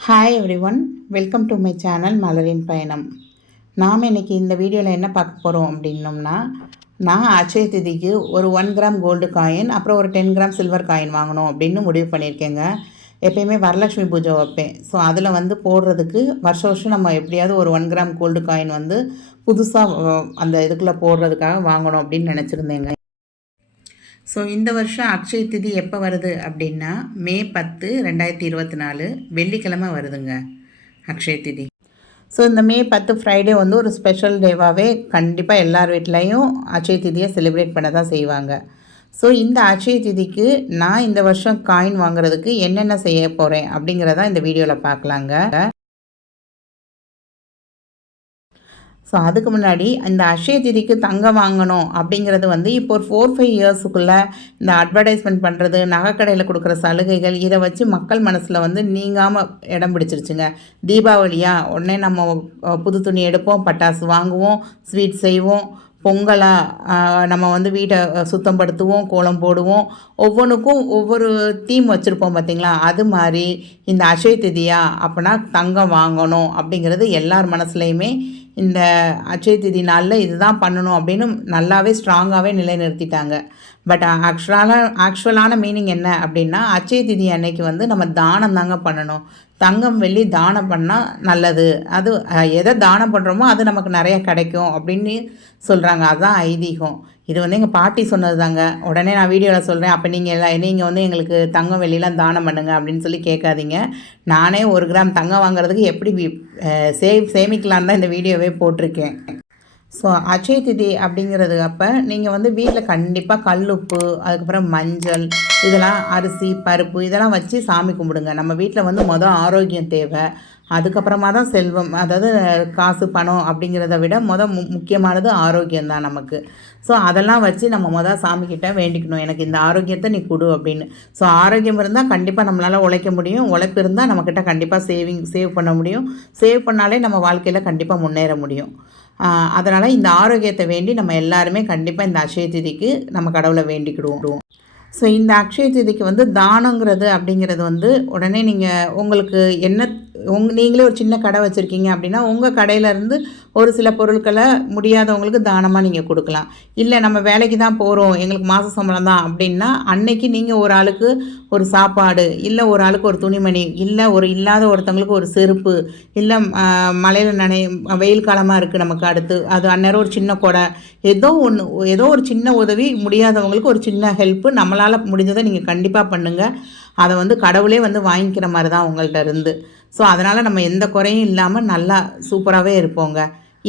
Hi every one, welcome to my channel மலரின் பயணம். நாம் இன்றைக்கி இந்த வீடியோவில் என்ன பார்க்க போகிறோம் அப்படின்னோம்னா, நான் அட்சய திதிக்கு ஒரு 1 கிராம் கோல்டு காயின் அப்புறம் ஒரு 10 கிராம் சில்வர் காயின் வாங்கணும் அப்படின்னு முடிவு பண்ணியிருக்கேங்க. எப்பயுமே வரலட்சுமி பூஜை வைப்பேன். ஸோ அதில் வந்து போடுறதுக்கு வருஷம் நம்ம எப்படியாவது ஒரு 1 கிராம் கோல்டு காயின் வந்து புதுசாக அந்த இதுக்குள்ளே போடுறதுக்காக வாங்கணும் அப்படின்னு நினச்சிருந்தேங்க. ஸோ இந்த வருஷம் அக்ஷய திதி எப்போ வருது அப்படின்னா மே 10, 2024 வெள்ளிக்கிழமை வருதுங்க அக்ஷய திதி. ஸோ இந்த மே 10 ஃப்ரைடே வந்து ஒரு ஸ்பெஷல் டேவாகவே கண்டிப்பாக எல்லார் வீட்லேயும் அக்ஷய திதியை செலிப்ரேட் பண்ண தான் செய்வாங்க. ஸோ இந்த அக்ஷய திதிக்கு நான் இந்த வருஷம் காயின் வாங்குறதுக்கு என்னென்ன செய்ய போகிறேன் அப்படிங்கிறதான் இந்த வீடியோவில் பார்க்கலாங்க. ஸோ அதுக்கு முன்னாடி இந்த அக்ஷய திதிக்கு தங்கம் வாங்கணும் அப்படிங்கிறது வந்து இப்போ ஒரு 4-5 இயர்ஸுக்குள்ளே இந்த அட்வர்டைஸ்மெண்ட் பண்ணுறது, நகைக்கடையில் கொடுக்குற சலுகைகள், இதை வச்சு மக்கள் மனசில் வந்து நீங்காமல் இடம் பிடிச்சிருச்சுங்க. தீபாவளியா உடனே நம்ம புது துணி எடுப்போம், பட்டாசு வாங்குவோம், ஸ்வீட் செய்வோம், பொங்கலாக நம்ம வந்து வீட்டை சுத்தப்படுத்துவோம், கோலம் போடுவோம், ஒவ்வொன்றுக்கும் ஒவ்வொரு தீம் வச்சுருப்போம் பார்த்திங்களா. அது மாதிரி இந்த அக்ஷய திதியா அப்போனா தங்கம் வாங்கணும் அப்படிங்கிறது எல்லார் மனசுலையுமே இந்த அக்ஷய திதி நாளில் இதுதான் பண்ணணும் அப்படின்னு நல்லாவே ஸ்ட்ராங்காகவே நிலைநிறுத்திட்டாங்க. பட் ஆக்சுவலான மீனிங் என்ன அப்படின்னா, அக்ஷய திதி அன்னைக்கு வந்து நம்ம தானம் தாங்க பண்ணணும். தங்கம் வெள்ளி தானம் பண்ணால் நல்லது. அது எதை தானம் பண்ணுறோமோ அது நமக்கு நிறைய கிடைக்கும் அப்படின்னு சொல்கிறாங்க. அதுதான் ஐதீகம். இது வந்து எங்கள் பாட்டி சொன்னது தாங்க. உடனே நான் வீடியோவில் சொல்கிறேன், அப்போ நீங்கள் வந்து எங்களுக்கு தங்கம் வெள்ளிலாம் தானம் பண்ணுங்க அப்படின்னு சொல்லி கேட்காதீங்க. நானே 1 கிராம் தங்கம் வாங்குறதுக்கு எப்படி சேமிக்கலான்னு தான் இந்த வீடியோவே போட்டிருக்கேன். ஸோ அக்ஷய திதி அப்படிங்கிறது அப்போ நீங்கள் வந்து வீட்டில் கண்டிப்பாக கல்லுப்பு, அதுக்கப்புறம் மஞ்சள், இதெல்லாம் அரிசி பருப்பு இதெல்லாம் வச்சு சாமி கும்பிடுங்க. நம்ம வீட்டில் வந்து ஆரோக்கியம் தேவை. அதுக்கப்புறமா தான் செல்வம், அதாவது காசு பணம் அப்படிங்கிறத விட முக்கியமானது ஆரோக்கியம் தான் நமக்கு. ஸோ அதெல்லாம் வச்சு நம்ம சாமிக்கிட்ட வேண்டிக்கணும், எனக்கு இந்த ஆரோக்கியத்தை நீ கொடு அப்படின்னு. ஸோ ஆரோக்கியம் இருந்தால் கண்டிப்பாக நம்மளால் உழைக்க முடியும். உழைப்பு இருந்தால் நம்மக்கிட்ட கண்டிப்பாக சேவ் பண்ண முடியும். சேவ் பண்ணாலே நம்ம வாழ்க்கையில் கண்டிப்பாக முன்னேற முடியும். அதனால் இந்த ஆரோக்கியத்தை வேண்டி நம்ம எல்லாருமே கண்டிப்பாக இந்த அக்ஷய திதிக்கு நம்ம கடவுளை வேண்டிக்கிடுவோம். ஸோ இந்த அக்ஷய திதிக்கு வந்து தானங்கிறது அப்படிங்கிறது வந்து உடனே நீங்கள் உங்களுக்கு என்ன நீங்களே ஒரு சின்ன கடை வச்சுருக்கீங்க அப்படின்னா உங்கள் கடையிலேருந்து ஒரு சில பொருட்களை முடியாதவங்களுக்கு தானமாக நீங்கள் கொடுக்கலாம். இல்லை நம்ம வேலைக்கு தான் போகிறோம், எங்களுக்கு மாத சம்பளம் தான் அப்படின்னா அன்னைக்கு நீங்கள் ஒரு ஆளுக்கு ஒரு சாப்பாடு, இல்லை ஒரு ஆளுக்கு ஒரு துணிமணி, இல்லை இல்லாத ஒருத்தவங்களுக்கு ஒரு செருப்பு, இல்லை மழையில் வெயில் காலமாக இருக்குது நமக்கு அடுத்து அது அந்நேரம் ஒரு சின்ன கொடை, ஏதோ ஒரு சின்ன உதவி, முடியாதவங்களுக்கு ஒரு சின்ன ஹெல்ப்பு நம்மளால் முடிஞ்சதை நீங்கள் கண்டிப்பாக பண்ணுங்கள். அதை வந்து கடவுளே வந்து வாங்கிக்கிற மாதிரி தான் உங்கள்கிட்ட இருந்து. ஸோ அதனால் நம்ம எந்த குறையும் இல்லாமல் நல்லா சூப்பராகவே இருப்போங்க.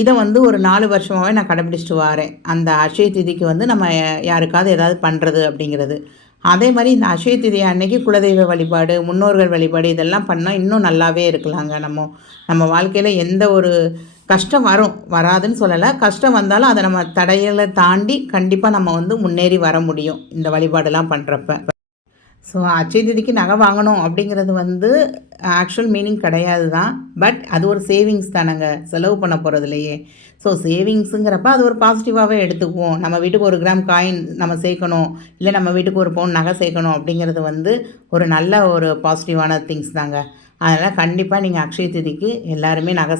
இதை வந்து ஒரு 4 வருஷமாகவே நான் கடைப்பிடிச்சிட்டு வரேன். அந்த அக்ஷய திதிக்கு வந்து நம்ம யாருக்காவது ஏதாவது பண்ணுறது அப்படிங்கிறது. அதே மாதிரி இந்த அக்ஷய திதி அன்னைக்கு குலதெய்வ வழிபாடு, முன்னோர்கள் வழிபாடு இதெல்லாம் பண்ணால் இன்னும் நல்லாவே இருக்கலாங்க. நம்ம வாழ்க்கையில் எந்த ஒரு கஷ்டம் வராதுன்னு சொல்லலை, கஷ்டம் வந்தாலும் அதை நம்ம தடைகளை தாண்டி கண்டிப்பாக நம்ம வந்து முன்னேறி வர முடியும் இந்த வழிபாடெல்லாம் பண்ணுறப்ப. ஸோ அக்ஷய திதிக்கு நகை வாங்கணும் அப்படிங்கிறது வந்து ஆக்சுவல் மீனிங் கிடையாது தான். பட் அது ஒரு சேவிங்ஸ் தானேங்க, செலவு பண்ண போகிறதுலையே. ஸோ சேவிங்ஸுங்கிறப்ப அது ஒரு பாசிட்டிவாகவே எடுத்துக்குவோம். நம்ம வீட்டுக்கு 1 கிராம் காயின் நம்ம சேர்க்கணும், இல்லை நம்ம வீட்டுக்கு 1 பவுன் நகை சேர்க்கணும் அப்படிங்கிறது வந்து ஒரு நல்ல ஒரு பாசிட்டிவான திங்ஸ் தாங்க. அதனால் கண்டிப்பாக நீங்கள் அக்ஷய திதிக்கு எல்லாருமே நகை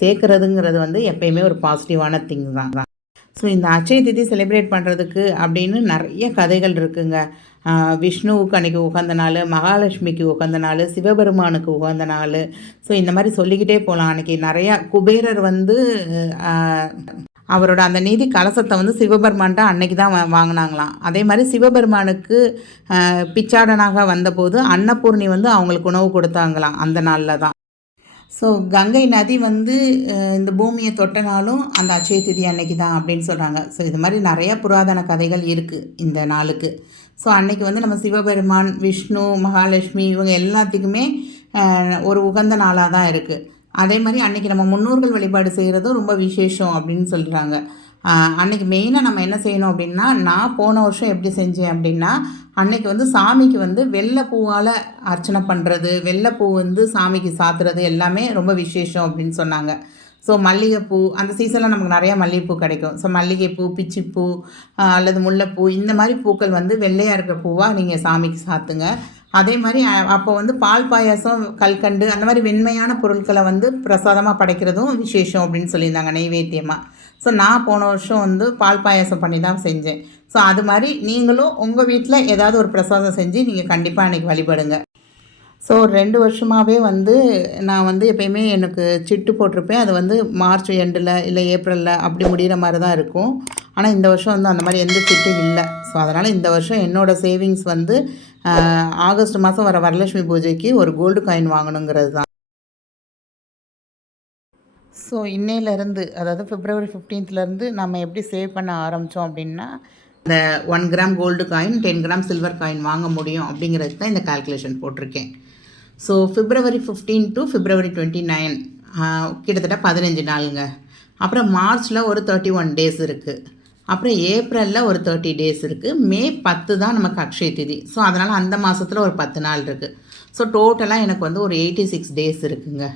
சேர்க்குறதுங்கிறது வந்து எப்பயுமே ஒரு பாசிட்டிவான திங்ஸ் தான். ஸோ இந்த அக்ஷய திதி செலிப்ரேட் பண்ணுறதுக்கு அப்படின்னு நிறைய கதைகள் இருக்குங்க. விஷ்ணுவுக்கு அன்றைக்கி உகந்த நாள், மகாலட்சுமிக்கு உகந்த நாள், சிவபெருமானுக்கு உகந்த நாள். ஸோ இந்த மாதிரி சொல்லிக்கிட்டே போகலாம். அன்றைக்கி நிறையா குபேரர் வந்து அவரோட அந்த நிதி கலசத்தை வந்து சிவபெருமான்ட்ட அன்னைக்கு தான் வாங்கினாங்களாம். அதே மாதிரி சிவபெருமானுக்கு பிச்சாடனாக வந்தபோது அன்னபூர்ணி வந்து அவங்களுக்கு உணவு கொடுத்தாங்களாம் அந்த நாளில் தான். ஸோ கங்கை நதி வந்து இந்த பூமியை தொட்டனாலும் அந்த அக்ஷய திதி அன்னைக்கு தான் அப்படின்னு சொல்கிறாங்க. ஸோ இது மாதிரி நிறையா புராதன கதைகள் இருக்குது இந்த நாளுக்கு. ஸோ அன்னைக்கு வந்து நம்ம சிவபெருமான், விஷ்ணு, மகாலட்சுமி இவங்க எல்லாத்துக்குமே ஒரு உகந்த நாளாக தான் இருக்குது. அதே மாதிரி அன்றைக்கி நம்ம முன்னோர்கள் வழிபாடு செய்கிறதும் ரொம்ப விசேஷம் அப்படின்னு சொல்கிறாங்க. அன்றைக்கி மெயினாக நம்ம என்ன செய்யணும் அப்படின்னா, நான் போன வருஷம் எப்படி செஞ்சேன் அப்படின்னா, அன்றைக்கி வந்து சாமிக்கு வந்து வெள்ளைப்பூவால் அர்ச்சனை பண்ணுறது, வெள்ளைப்பூ வந்து சாமிக்கு சாத்துறது எல்லாமே ரொம்ப விசேஷம் அப்படின்னு சொன்னாங்க. ஸோ மல்லிகைப்பூ அந்த சீசனில் நமக்கு நிறையா மல்லிகைப்பூ கிடைக்கும். ஸோ மல்லிகைப்பூ, பிச்சிப்பூ அல்லது முல்லைப்பூ இந்த மாதிரி பூக்கள் வந்து வெள்ளையாக இருக்கிற பூவாக நீங்கள் சாமிக்கு சாத்துங்க. அதே மாதிரி அப்போ வந்து பால் பாயாசம், கல்கண்டு அந்த மாதிரி வெண்மையான பொருட்களை வந்து பிரசாதமாக படைக்கிறதும் விசேஷம் அப்படின்னு சொல்லியிருந்தாங்க நைவேத்தியமாக. ஸோ நான் போன வருஷம் வந்து பால் பாயாசம் பண்ணி தான் செஞ்சேன். ஸோ அது மாதிரி நீங்களும் உங்கள் வீட்டில் ஏதாவது ஒரு பிரசாதம் செஞ்சு நீங்கள் கண்டிப்பாக அன்றைக்கி வழிபடுங்க. ஸோ 2 வருஷமாகவே வந்து நான் வந்து எப்பயுமே எனக்கு சிட்டு போட்டிருப்பேன். அது வந்து மார்ச் எண்டில் இல்லை ஏப்ரலில் அப்படி முடிகிற மாதிரி தான் இருக்கும். ஆனால் இந்த வருஷம் வந்து அந்த மாதிரி எந்த சிட்டும் இல்லை. ஸோ அதனால் இந்த வருஷம் என்னோடய சேவிங்ஸ் வந்து ஆகஸ்ட் மாதம் வர வரலட்சுமி பூஜைக்கு ஒரு கோல்டு காயின் வாங்கணுங்கிறது தான். ஸோ இன்னையிலேருந்து, அதாவது February 15th நம்ம எப்படி சேவ் பண்ண ஆரம்பித்தோம் அப்படின்னா, இந்த 1 gram gold coin 10 gram silver coin வாங்க முடியும் அப்படிங்கிறது தான் இந்த கால்குலேஷன் போட்டிருக்கேன். ஸோ February 15 to February 29 கிட்டத்தட்ட 15 நாளுங்க. அப்புறம் மார்ச்சில் ஒரு 31 டேஸ் இருக்குது. அப்புறம் ஏப்ரலில் ஒரு 30 டேஸ் இருக்குது. மே 10 தான் நமக்கு அக்ஷய திதி. ஸோ அதனால் அந்த மாதத்தில் ஒரு 10 நாள் இருக்குது. ஸோ டோட்டலாக எனக்கு வந்து ஒரு 86 டேஸ் இருக்குங்க.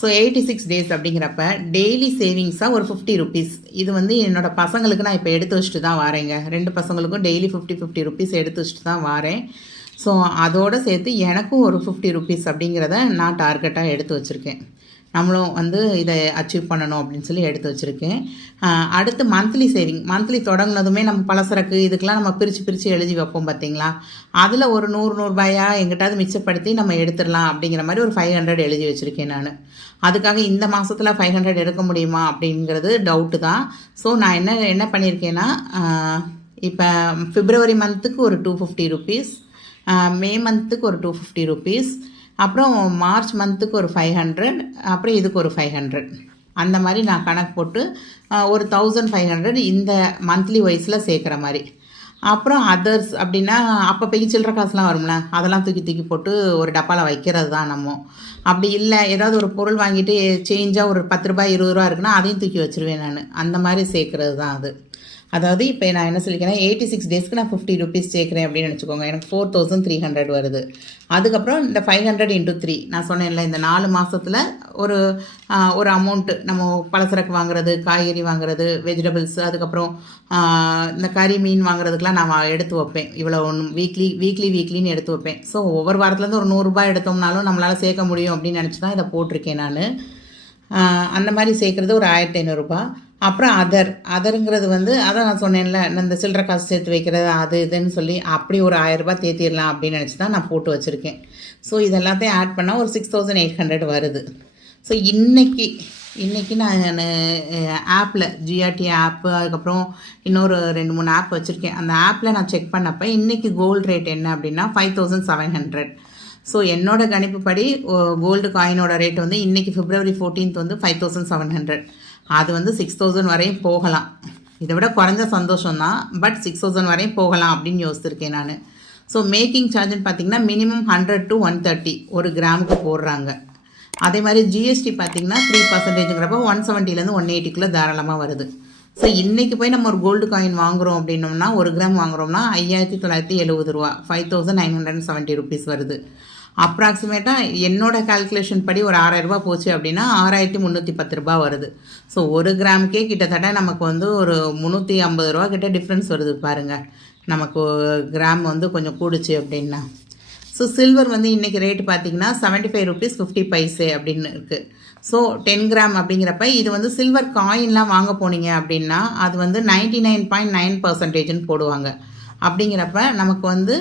ஸோ 86 டேஸ் அப்படிங்கிறப்ப டெய்லி சேவிங்ஸாக ஒரு 50 ருபீஸ். இது வந்து என்னோடய பசங்களுக்கு நான் இப்போ எடுத்து வச்சுட்டு தான் வரேங்க. 2 பசங்களுக்கும் டெய்லி 50 ருபீஸ் எடுத்து வச்சுட்டு தான் வரேன். ஸோ அதோடு சேர்த்து எனக்கும் ஒரு 50 ருபீஸ் அப்படிங்கிறத நான் டார்கெட்டாக எடுத்து வச்சுருக்கேன். நம்மளும் வந்து இதை அச்சீவ் பண்ணணும் அப்படின்னு சொல்லி எடுத்து வச்சுருக்கேன். அடுத்து மந்த்லி சேவிங். மந்த்லி தொடங்கினதுமே நம்ம பலசரக்கு இதுக்கெலாம் நம்ம பிரித்து எழுதி வைப்போம் பார்த்தீங்களா? அதில் ஒரு 100 ரூபாயா எங்கிட்டாவது மிச்சப்படுத்தி நம்ம எடுத்துடலாம் அப்படிங்கிற மாதிரி ஒரு 500 எழுதி வச்சுருக்கேன் நான். அதுக்காக இந்த மாதத்தில் 500 எடுக்க முடியுமா அப்படிங்கிறது டவுட்டு தான். ஸோ நான் என்ன பண்ணியிருக்கேன்னா, இப்போ பிப்ரவரி மந்த்துக்கு ஒரு 250 ருபீஸ், மே மந்த்துக்கு ஒரு 250 ருபீஸ், அப்புறம் மார்ச் மந்த்துக்கு ஒரு 500, அப்புறம் இதுக்கு ஒரு 500, அந்த மாதிரி நான் கணக்கு போட்டு ஒரு 1500 இந்த மந்த்லி வைஸில் சேர்க்குற மாதிரி. அப்புறம் அதர்ஸ் அப்படின்னா அப்போதைக்கு சில்லற காசுலாம் வரும்ல, அதெல்லாம் தூக்கி போட்டு ஒரு டப்பாவில் வைக்கிறது தான் நம்ம. அப்படி இல்லை ஏதாவது ஒரு பொருள் வாங்கிட்டு சேஞ்சாக ஒரு 10 ரூபாய் 20 ரூபா இருக்குன்னா அதையும் தூக்கி வச்சுருவேன் நான். அந்த மாதிரி சேர்க்குறது தான் அது. அதாவது இப்போ நான் என்ன சொல்லிக்கிறேன், 86 டேஸ்க்கு நான் 50 ருபீஸ் சேர்க்குறேன் அப்படின்னு நினச்சிக்கோங்க. எனக்கு 4300 வருது. அதுக்கப்புறம் இந்த 500 × 3 நான் சொன்னேன்ல, இந்த 4 மாதத்தில் ஒரு அமௌண்ட்டு நம்ம பலசரக்கு வாங்குறது, காய்கறி வாங்குறது, வெஜிடபிள்ஸ், அதுக்கப்புறம் இந்த கறி மீன் வாங்குறதுக்கெலாம் நான் எடுத்து வைப்பேன். இவ்வளோ ஒன்று வீக்லின்னு எடுத்து வைப்பேன். ஸோ ஒவ்வொரு வாரத்துலேருந்து ஒரு 100 ரூபாய் எடுத்தோம்னாலும் நம்மளால் சேர்க்க முடியும் அப்படின்னு நினச்சி தான் இதை போட்டிருக்கேன் நான். அந்த மாதிரி சேர்க்குறது ஒரு 1500 ரூபாய். அப்புறம் அதருங்கிறது வந்து அதான் நான் சொன்னேன்ல, இந்த சில்லற காசு சேர்த்து வைக்கிறது அது இதுன்னு சொல்லி அப்படி ஒரு 1000 ரூபாய் தேத்திடலாம் அப்படின்னு நினச்சி தான் நான் போட்டு வச்சுருக்கேன். ஸோ இதெல்லாத்தையும் ஆட் பண்ணால் ஒரு 6800 வருது. ஸோ இன்றைக்கி நான் ஆப்பில் ஜிஆர்டி ஆப்பு, அதுக்கப்புறம் இன்னொரு 2-3 ஆப் வச்சுருக்கேன். அந்த ஆப்பில் நான் செக் பண்ணப்போ இன்றைக்கி கோல்டு ரேட் என்ன அப்படின்னா 5700. ஸோ என்னோடய கணிப்புப்படி கோல்டு காயினோட ரேட் வந்து இன்றைக்கி February 14 வந்து 5700. அது வந்து 6000 வரையும் போகலாம். இதை விட குறைஞ்ச சந்தோஷம்தான், பட் 6000 வரையும் போகலாம் அப்படின்னு யோசிச்சிருக்கேன் நான். ஸோ மேக்கிங் சார்ஜுன்னு பார்த்தீங்கன்னா மினிமம் 100 to 130 ஒரு கிராமுக்கு போடுறாங்க. அதே மாதிரி ஜிஎஸ்டி பார்த்தீங்கன்னா 3%ங்கிறப்ப 170லேருந்து 180க்குள்ளே தாராளமாக வருது. ஸோ இன்றைக்கி போய் நம்ம ஒரு கோல்டு காயின் வாங்குகிறோம் அப்படின்னோம்னா, ஒரு கிராம் வாங்குகிறோம்னா 5970 ரூபா, 5970 ருபீஸ் வருது. அப்ராக்சிமேட்டாக என்னோட கால்குலேஷன் படி ஒரு 6000 ரூபா போச்சு அப்படின்னா 6310 ரூபா வருது. ஸோ ஒரு கிராமுக்கே கிட்டத்தட்ட நமக்கு வந்து ஒரு 350 ரூபா கிட்ட டிஃப்ரென்ஸ் வருது பாருங்கள். நமக்கு கிராம் வந்து கொஞ்சம் கூடுச்சு அப்படின்னா. ஸோ சில்வர் வந்து இன்றைக்கி ரேட்டு பார்த்திங்கன்னா 75 ருபீஸ் 50 பைசே அப்படின்னு இருக்குது. ஸோ 10 கிராம் அப்படிங்கிறப்ப இது வந்து சில்வர் காயின்லாம் வாங்க போனீங்க அப்படின்னா அது வந்து 99.9%ன்னு போடுவாங்க. அப்படிங்கிறப்ப நமக்கு வந்து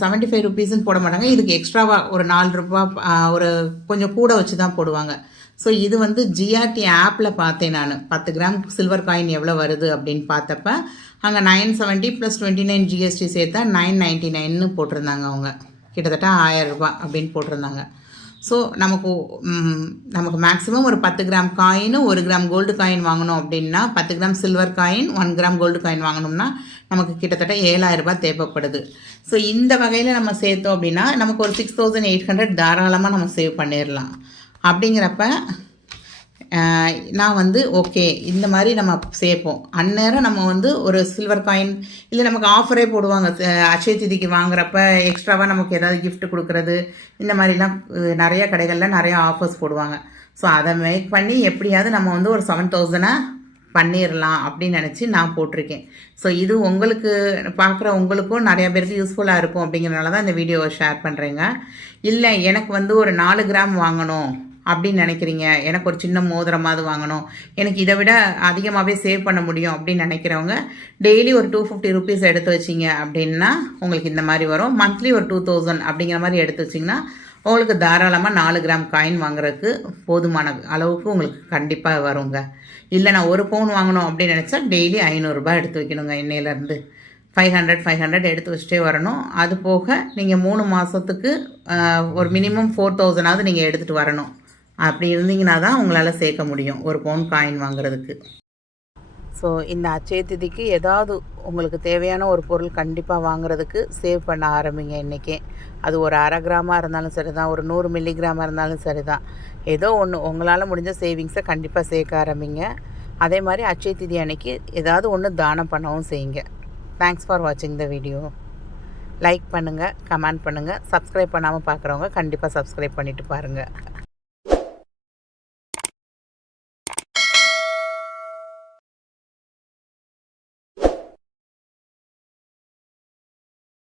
75 ருபீஸ்ன்னு போட மாட்டாங்க. இதுக்கு எக்ஸ்ட்ராவாக ஒரு 4 ரூபா ஒரு கொஞ்சம் கூட வச்சு தான் போடுவாங்க. ஸோ இது வந்து ஜிஆர்டி ஆப்பில் பார்த்தேன் நான். 10 கிராம் சில்வர் காயின் எவ்வளோ வருது அப்படின்னு பார்த்தப்ப அங்கே 970 + 29 ஜிஎஸ்டி சேர்த்தா 999ன்னு போட்டிருந்தாங்க அவங்க. கிட்டத்தட்ட 1000 ரூபா அப்படின்னு போட்டிருந்தாங்க. ஸோ நமக்கு மேக்ஸிமம் ஒரு 10 gram coin 1 gram gold coin வாங்கணும் அப்படின்னா 10 gram silver coin 1 gram gold coin வாங்கணும்னா நமக்கு கிட்டத்தட்ட 7000 ரூபாய் தேவைப்படுது. ஸோ இந்த வகையில் நம்ம சேர்த்தோம் அப்படின்னா நமக்கு ஒரு 6800 தாராளமாக நம்ம சேவ் பண்ணிடலாம். அப்படிங்கிறப்ப நான் வந்து ஓகே இந்த மாதிரி நம்ம சேர்ப்போம். அந்நேரம் நம்ம வந்து ஒரு சில்வர் காயின் இல்லை நமக்கு ஆஃபரே போடுவாங்க. அக்ஷய திதிக்கு வாங்குறப்ப எக்ஸ்ட்ராவாக நமக்கு ஏதாவது கிஃப்ட் கொடுக்குறது இந்த மாதிரிலாம் நிறைய கடைகளில் நிறையா ஆஃபர்ஸ் போடுவாங்க. ஸோ அதை மேக் பண்ணி எப்படியாவது நம்ம வந்து ஒரு 7000 பண்ணிடலாம் அப்படின்னு நினச்சி நான் போட்டிருக்கேன். ஸோ இது உங்களுக்கு பார்க்குற உங்களுக்கும் நிறையா பேருக்கு யூஸ்ஃபுல்லாக இருக்கும் அப்படிங்கிறனால தான் இந்த வீடியோவை ஷேர் பண்ணுறேங்க. இல்லை எனக்கு வந்து ஒரு 4 கிராம் வாங்கணும் அப்படின்னு நினைக்கிறீங்க, எனக்கு ஒரு சின்ன மோதிரமாவது வாங்கணும், எனக்கு இதை விட அதிகமாகவே சேவ் பண்ண முடியும் அப்படின்னு நினைக்கிறவங்க டெய்லி ஒரு 250 ருபீஸ் எடுத்து வச்சிங்க அப்படின்னா உங்களுக்கு இந்த மாதிரி வரும். மந்த்லி ஒரு 2000 அப்படிங்கிற மாதிரி எடுத்து வச்சிங்கன்னா உங்களுக்கு தாராளமாக 4 கிராம் காயின் வாங்குறதுக்கு போதுமான அளவுக்கு உங்களுக்கு கண்டிப்பாக வருங்க. இல்லை நான் ஒரு பவுன் வாங்கணும் அப்படின்னு நினச்சா டெய்லி 500 எடுத்து வைக்கணுங்க. இன்னையிலேருந்து 500 எடுத்து வச்சுட்டே வரணும். அது போக நீங்கள் 3 மாதத்துக்கு ஒரு மினிமம் 4000ஆவது நீங்கள் எடுத்துகிட்டு வரணும். அப்படி இருந்தீங்கன்னா தான் உங்களால் சேர்க்க முடியும் ஒரு பவுன் காயின் வாங்குறதுக்கு. ஸோ இந்த அட்சய திதிக்கு ஏதாவது உங்களுக்கு தேவையான ஒரு பொருள் கண்டிப்பாக வாங்குறதுக்கு சேவ் பண்ண ஆரம்பிங்க இன்றைக்கே. அது ஒரு 1/2 கிராமாக இருந்தாலும் சரி தான், ஒரு 100 மில்லிகிராமாக இருந்தாலும் சரி தான். ஏதோ ஒன்று உங்களால் முடிஞ்ச சேவிங்ஸை கண்டிப்பாக சேர்க்க ஆரம்பிங்க. அதே மாதிரி அட்சய திதி அன்னைக்கு ஏதாவது ஒன்று தானம் பண்ணவும் செய்யுங்க. தேங்க்ஸ் ஃபார் வாட்சிங் த வீடியோ. லைக் பண்ணுங்கள், கமெண்ட் பண்ணுங்கள். சப்ஸ்கிரைப் பண்ணாமல் பார்க்குறவங்க கண்டிப்பாக சப்ஸ்கிரைப் பண்ணிவிட்டு பாருங்கள்.